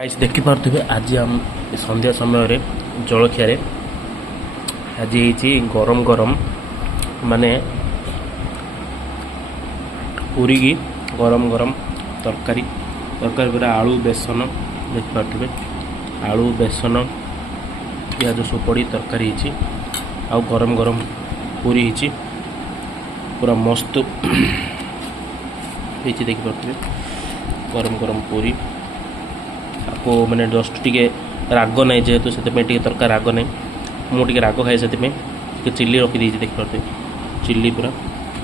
guys देखिपे आज आम संध्या समय जलखिया आज गरम गरम माने पूरी की गरम गरम तरकारी तरकारी पूरा आलू बेसन देखिपे आलू बेसन पियाज सब पड़ी तरकारी आ गरम गरम पूरी पूरा मस्त देखिपे गरम गरम पूरी आपको मैंने जस्ट टी राग ना जेहेतु से तरकार राग ना मुझे राग खाए से चिल्ली रखी देखिए चिल्ली पूरा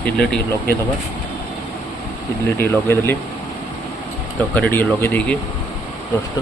चिल्ली टी लगेदबा चिल्ली टी लगेदेली तरकारी टी लगे जस्ट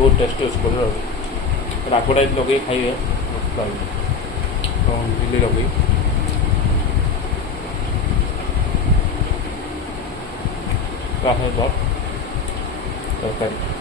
बहुत टेस्टी अच्छे रागटा लगे खाइए चिल्ली लगे तरकारी